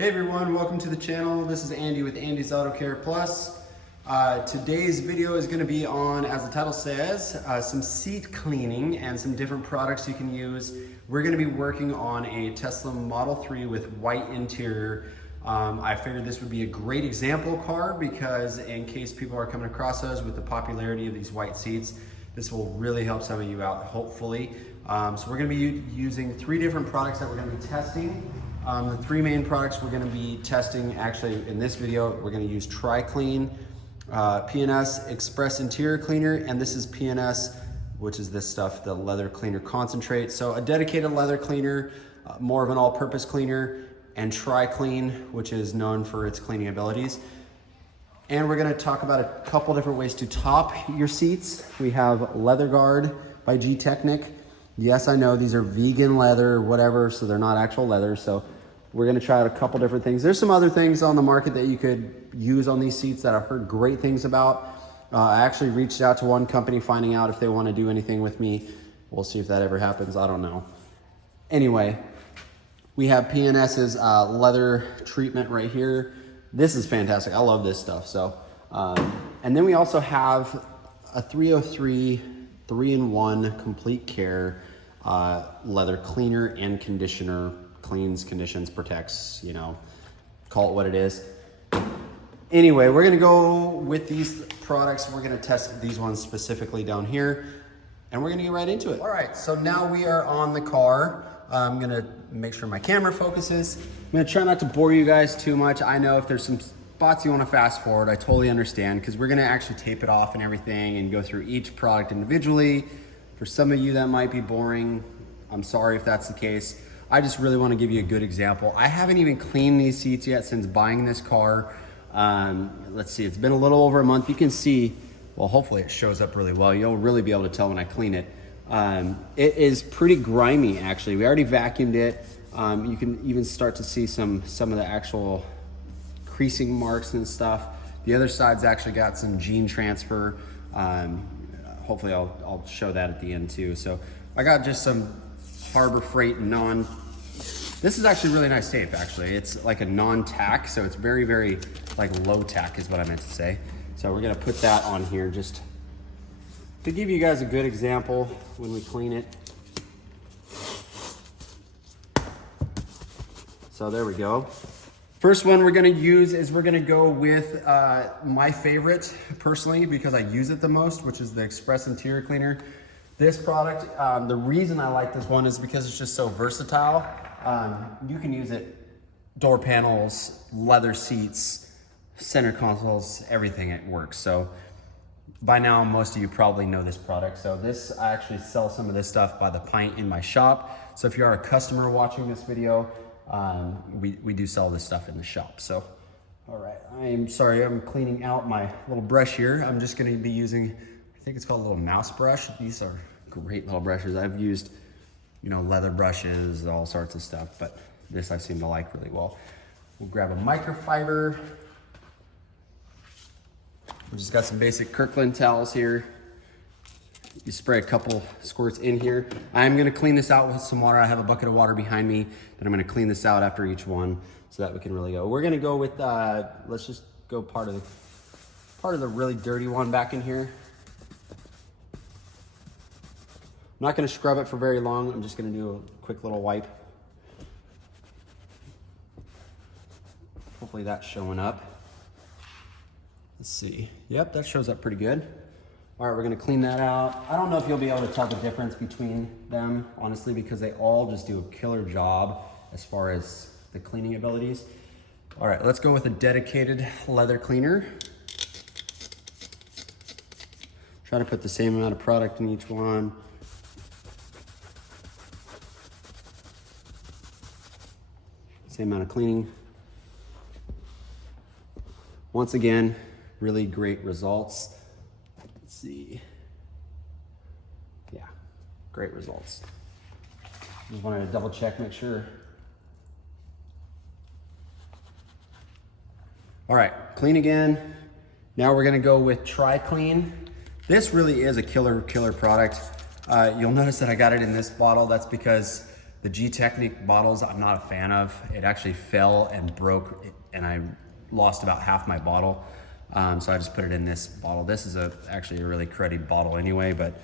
Hey everyone, welcome to the channel. This is Andy with Andy's Auto Care Plus. Today's video is going to be on, as the title says, some seat cleaning and some different products you can use. We're going to be working on a Tesla Model 3 with white interior. I figured this would be a great example car because in case people are coming across those with the popularity of these white seats, this will really help some of you out, hopefully. So we're going to be using 3 different products that we're going to be testing. The 3 main products we're going to be testing, actually in this video, we're going to use Tri-Clean, PNS Express Interior Cleaner, and this is PNS, which is this stuff, the leather cleaner concentrate. So a dedicated leather cleaner, more of an all-purpose cleaner, and Tri-Clean, which is known for its cleaning abilities. And we're going to talk about a couple different ways to top your seats. We have Leather Guard by G-Technic. Yes, I know these are vegan leather, whatever, so they're not actual leather. So we're gonna try out a couple different things. There's some other things on the market that you could use on these seats that I've heard great things about. I actually reached out to one company finding out if they wanna do anything with me. We'll see if that ever happens, I don't know. Anyway, we have PNS's leather treatment right here. This is fantastic, I love this stuff. So, and then we also have a 303 3-in-1 complete care leather cleaner and conditioner. Cleans, conditions, protects, you know, call it what it is. Anyway, we're gonna go with these products. We're gonna test these ones specifically down here and we're gonna get right into it. All right, so now we are on the car. I'm gonna make sure my camera focuses. I'm gonna try not to bore you guys too much. I know if there's some spots you wanna fast forward, I totally understand, because we're gonna actually tape it off and everything and go through each product individually. For some of you that might be boring, I'm sorry if that's the case. I just really want to give you a good example. I haven't even cleaned these seats yet since buying this car. Let's see, it's been a little over a month. You can see, well, hopefully it shows up really well. You'll really be able to tell when I clean it. It is pretty grimy, actually. We already vacuumed it. You can even start to see some of the actual creasing marks and stuff. The other side's actually got some gene transfer. Hopefully I'll show that at the end too. So I got just some Harbor Freight this is actually really nice tape, actually. It's like a non-tack, so it's very, very like low tack is what I meant to say. So we're gonna put that on here just to give you guys a good example when we clean it. So there we go. First one we're gonna use is we're gonna go with my favorite personally because I use it the most, which is the Express Interior Cleaner. This product, the reason I like this one is because it's just so versatile. You can use it door panels, leather seats, center consoles, everything, it works. So by now, most of you probably know this product. So this, I actually sell some of this stuff by the pint in my shop. So if you are a customer watching this video, we do sell this stuff in the shop. So, all right, I'm sorry, I'm cleaning out my little brush here. I'm just gonna be using, I think it's called a little mouse brush. These are great little brushes. I've used, you know, leather brushes, all sorts of stuff, but this I seem to like really well. We'll grab a microfiber. We just got some basic Kirkland towels here. You spray a couple squirts in here. I'm gonna clean this out with some water. I have a bucket of water behind me, and I'm gonna clean this out after each one so that we can really go. We're gonna go with, let's just go part of the really dirty one back in here. I'm not gonna scrub it for very long. I'm just gonna do a quick little wipe. Hopefully that's showing up. Let's see. Yep, that shows up pretty good. All right, we're gonna clean that out. I don't know if you'll be able to tell the difference between them, honestly, because they all just do a killer job as far as the cleaning abilities. All right, let's go with a dedicated leather cleaner. Try to put the same amount of product in each one. Same amount of cleaning. Once again, really great results. Let's see. Yeah, great results. Just wanted to double check, make sure. All right, clean again. Now we're gonna go with Tri-Clean. This really is a killer product. You'll notice that I got it in this bottle. That's because The G-Technic bottles I'm not a fan of. It actually fell and broke and I lost about half my bottle. So I just put it in this bottle. This is actually a really cruddy bottle anyway, but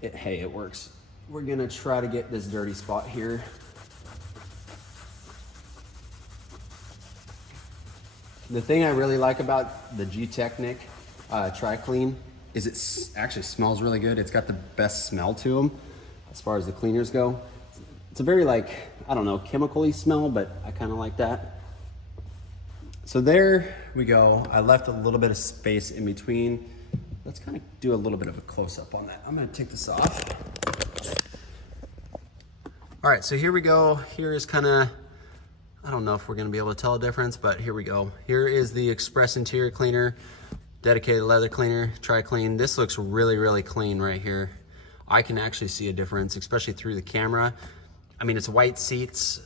hey, it works. We're gonna try to get this dirty spot here. The thing I really like about the G-Technic Tri-Clean is it actually smells really good. It's got the best smell to them as far as the cleaners go. It's a very, like, I don't know, chemical-y smell, but I kind of like that. So there we go. I left a little bit of space in between. Let's kind of do a little bit of a close-up on that. I'm gonna take this off. All right, so here we go. Here is kind of, I don't know if we're gonna be able to tell a difference, but here we go. Here is the Express Interior Cleaner, dedicated leather cleaner, Tri-Clean. This looks really, really clean right here. I can actually see a difference, especially through the camera. I mean, it's white seats,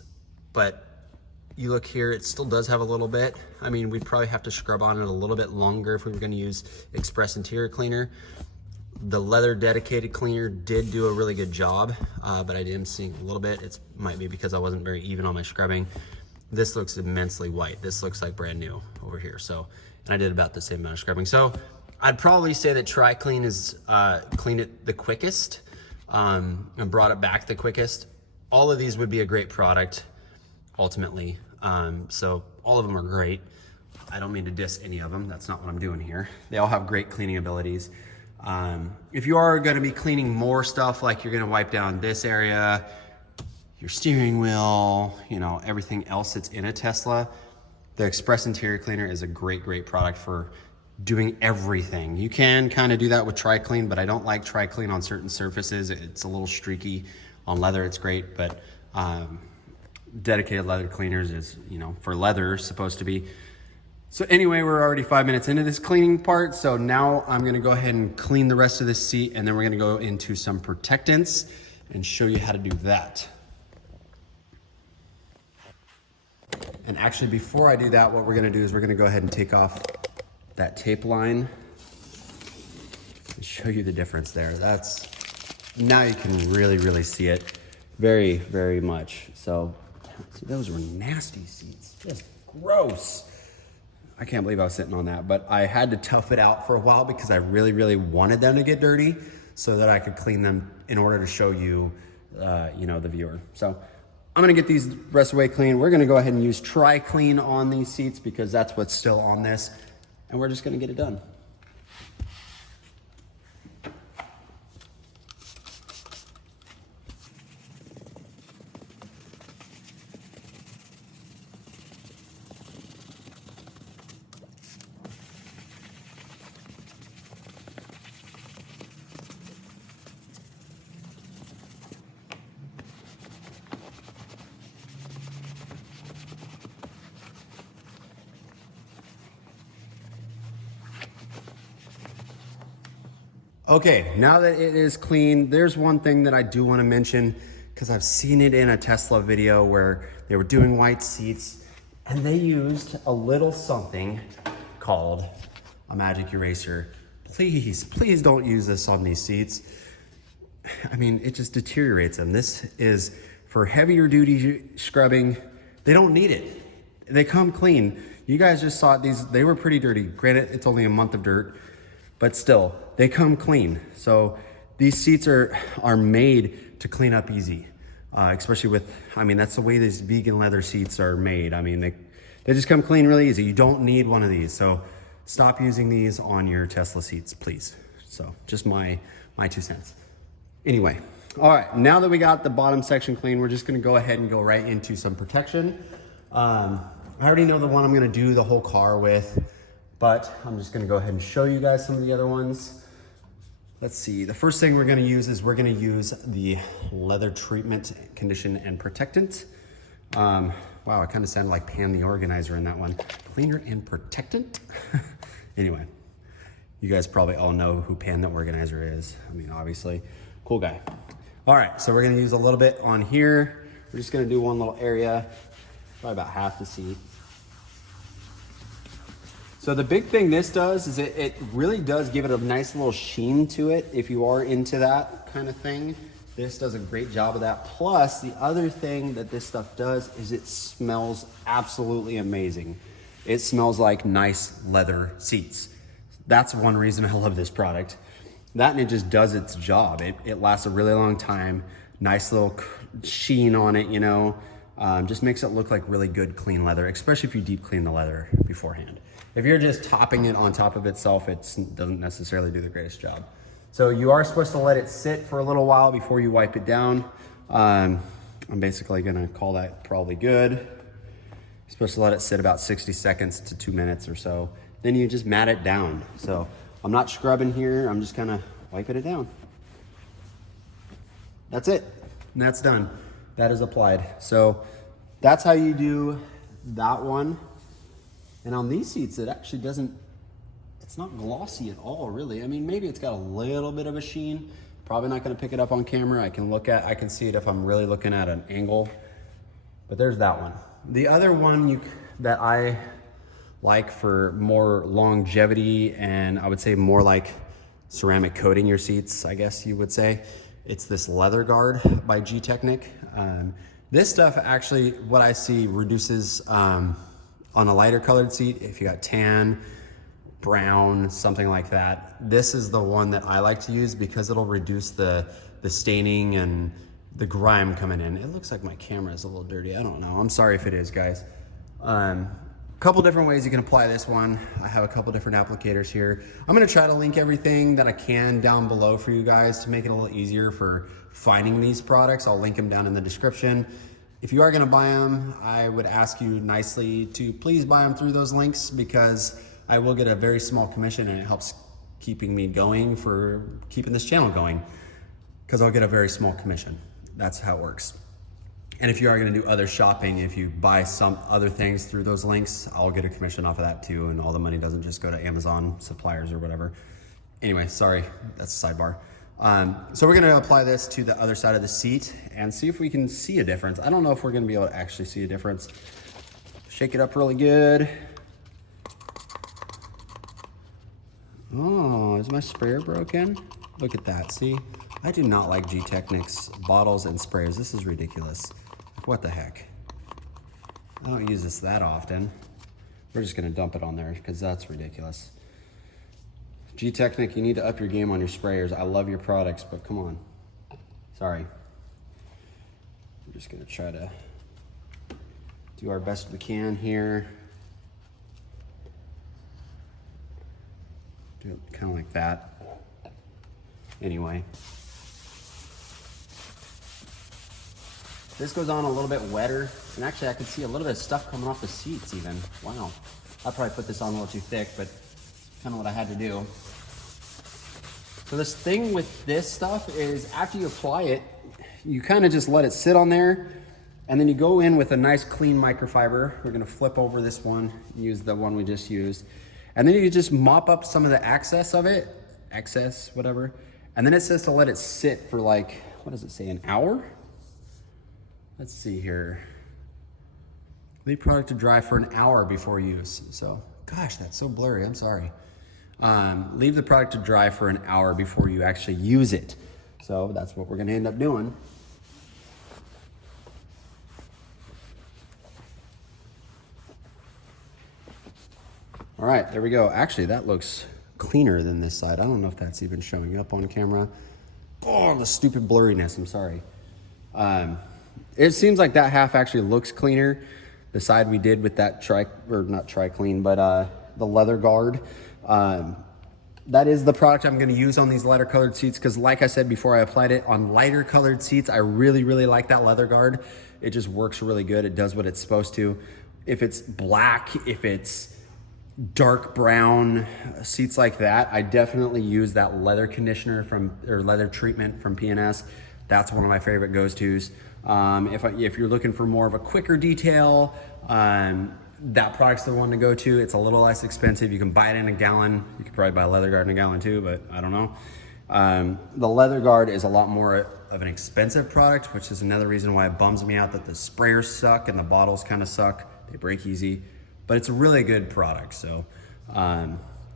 but you look here, it still does have a little bit. I mean, we'd probably have to scrub on it a little bit longer if we were gonna use Express Interior Cleaner. The leather dedicated cleaner did do a really good job, but I am seeing a little bit. It might be because I wasn't very even on my scrubbing. This looks immensely white. This looks like brand new over here. So, and I did about the same amount of scrubbing. So I'd probably say that Tri-Clean is cleaned it the quickest and brought it back the quickest. All of these would be a great product ultimately. So all of them are great. I don't mean to diss any of them. That's not what I'm doing here. They all have great cleaning abilities. If you are gonna be cleaning more stuff, like you're gonna wipe down this area, your steering wheel, you know, everything else that's in a Tesla, the Express Interior Cleaner is a great, great product for doing everything. You can kind of do that with Tri-Clean, but I don't like Tri-Clean on certain surfaces. It's a little streaky. On leather, it's great, but dedicated leather cleaners is, you know, for leather supposed to be. So anyway, we're already 5 minutes into this cleaning part. So now I'm gonna go ahead and clean the rest of this seat, and then we're gonna go into some protectants and show you how to do that. And actually, before I do that, what we're gonna do is we're gonna go ahead and take off that tape line and show you the difference there. Now you can really, really see it very, very much. So, see, those were nasty seats, just gross. I can't believe I was sitting on that, but I had to tough it out for a while because I really, really wanted them to get dirty so that I could clean them in order to show you, you know, the viewer. So I'm gonna get these rest away clean. We're gonna go ahead and use Tri-Clean on these seats because that's what's still on this, and we're just gonna get it done. Okay, now that it is clean, there's one thing that I do want to mention because I've seen it in a Tesla video where they were doing white seats and they used a little something called a magic eraser. Please, please don't use this on these seats. I mean, it just deteriorates them. This is for heavier duty scrubbing. They don't need it. They come clean. You guys just saw it. They were pretty dirty. Granted, it's only a month of dirt, but still, they come clean. So these seats are made to clean up easy, especially with, I mean, that's the way these vegan leather seats are made. I mean, they just come clean really easy. You don't need one of these. So stop using these on your Tesla seats, please. So just my 2 cents. Anyway, all right, now that we got the bottom section clean, we're just gonna go ahead and go right into some protection. I already know the one I'm gonna do the whole car with, but I'm just gonna go ahead and show you guys some of the other ones. Let's see, the first thing we're gonna use is we're gonna use the leather treatment, condition, and protectant. Wow, I kind of sounded like Pam the organizer in that one. Cleaner and protectant. Anyway, you guys probably all know who Pam the organizer is. I mean, obviously, cool guy. All right, so we're gonna use a little bit on here. We're just gonna do one little area, probably about half the seat. So the big thing this does is it really does give it a nice little sheen to it if you are into that kind of thing. This does a great job of that. Plus, the other thing that this stuff does is it smells absolutely amazing. It smells like nice leather seats. That's one reason I love this product. That, and it just does its job. It lasts a really long time. Nice little sheen on it, you know. Just makes it look like really good, clean leather, especially if you deep clean the leather beforehand. If you're just topping it on top of itself, it doesn't necessarily do the greatest job. So you are supposed to let it sit for a little while before you wipe it down. I'm basically gonna call that probably good. You're supposed to let it sit about 60 seconds to 2 minutes or so. Then you just mat it down. So I'm not scrubbing here, I'm just kinda wiping it down. That's it, and that's done. That is applied. So that's how you do that one. And on these seats, it actually doesn't, it's not glossy at all, really. I mean, maybe it's got a little bit of a sheen. Probably not gonna pick it up on camera. I can see it if I'm really looking at an angle, but there's that one. The other one that I like for more longevity, and I would say more like ceramic coating your seats, I guess you would say, it's this leather guard by G-Technic. This stuff actually, what I see, reduces on a lighter colored seat, if you got tan, brown, something like that. This is the one that I like to use because it'll reduce the staining and the grime coming in. It looks like my camera is a little dirty. I don't know. I'm sorry if it is, guys. Couple different ways you can apply this one. I have a couple different applicators here. I'm gonna try to link everything that I can down below for you guys to make it a little easier for finding these products. I'll link them down in the description. If you are gonna buy them, I would ask you nicely to please buy them through those links, because I will get a very small commission, and it helps keeping me going for keeping this channel going, because I'll get a very small commission. That's how it works. And if you are gonna do other shopping, if you buy some other things through those links, I'll get a commission off of that too, and all the money doesn't just go to Amazon suppliers or whatever. Anyway, sorry, that's a sidebar. So we're gonna apply this to the other side of the seat and see if we can see a difference. I don't know if we're gonna be able to actually see a difference. Shake it up really good. Oh, is my sprayer broken? Look at that, see? I do not like G-Technic's bottles and sprayers. This is ridiculous. What the heck? I don't use this that often. We're just gonna dump it on there because that's ridiculous. G-Technic, you need to up your game on your sprayers. I love your products, but come on. Sorry. We're just gonna try to do our best we can here. Do it kind of like that. Anyway. This goes on a little bit wetter, and actually I can see a little bit of stuff coming off the seats even. Wow. I probably put this on a little too thick, but kind of what I had to do. So this thing with this stuff is after you apply it, you kind of just let it sit on there, and then you go in with a nice clean microfiber. We're gonna flip over this one, use the one we just used. And then you just mop up some of the excess of it, whatever. And then it says to let it sit for like, what does it say, an hour? Let's see here. Leave product to dry for an hour before use. So, gosh, that's so blurry, I'm sorry. Leave the product to dry for an hour before you actually use it. So that's what we're gonna end up doing. All right, there we go. Actually, that looks cleaner than this side. I don't know if that's even showing up on camera. Oh, the stupid blurriness, I'm sorry. It seems like that half actually looks cleaner. The side we did with that the leather guard. That is the product I'm gonna use on these lighter colored seats, because like I said before, I applied it on lighter colored seats. I really, really like that leather guard. It just works really good. It does what it's supposed to. If it's black, if it's dark brown seats like that, I definitely use that leather conditioner or leather treatment from P&S. That's one of my favorite goes-tos. If you're looking for more of a quicker detail, that product's the one to go to. It's a little less expensive. You can buy it in a gallon. You could probably buy a leather guard in a gallon too, but I don't know. The leather guard is a lot more of an expensive product, which is another reason why it bums me out that the sprayers suck and the bottles kind of suck. They break easy, but it's a really good product. So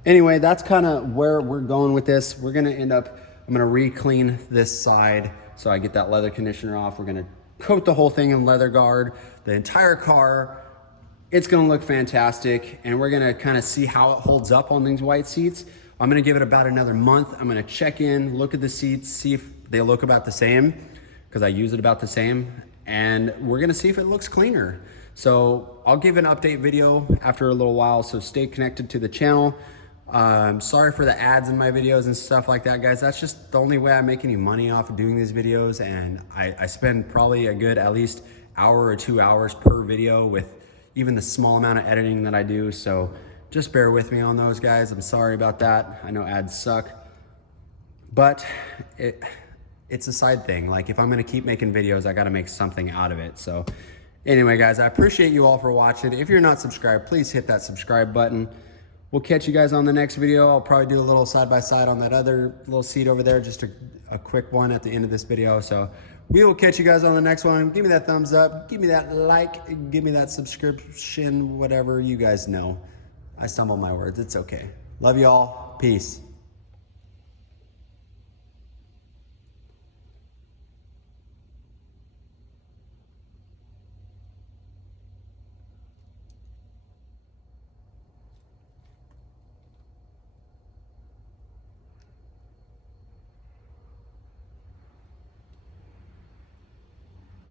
anyway, that's kind of where we're going with this. We're gonna end up, I'm gonna re-clean this side So I get that leather conditioner off. We're gonna coat the whole thing in leather guard, the entire car. It's gonna look fantastic, and we're gonna kind of see how it holds up on these white seats. I'm gonna give it about another month. I'm gonna check in, look at the seats, see if they look about the same, because I use it about the same, and we're gonna see if it looks cleaner. So I'll give an update video after a little while, so stay connected to the channel. Sorry for the ads in my videos and stuff like that, guys. That's just the only way I make any money off of doing these videos, and I spend probably a good at least hour or 2 hours per video with even the small amount of editing that I do. So just bear with me on those, guys. I'm sorry about that. I know ads suck, but it's a side thing. Like, if I'm gonna keep making videos, I gotta make something out of it. So anyway, guys, I appreciate you all for watching. If you're not subscribed, please hit that subscribe button. We'll catch you guys on the next video. I'll probably do a little side-by-side on that other little seat over there, just a quick one at the end of this video. So we will catch you guys on the next one. Give me that thumbs up, give me that like, give me that subscription, whatever you guys know. I stumble my words, it's okay. Love you all, peace.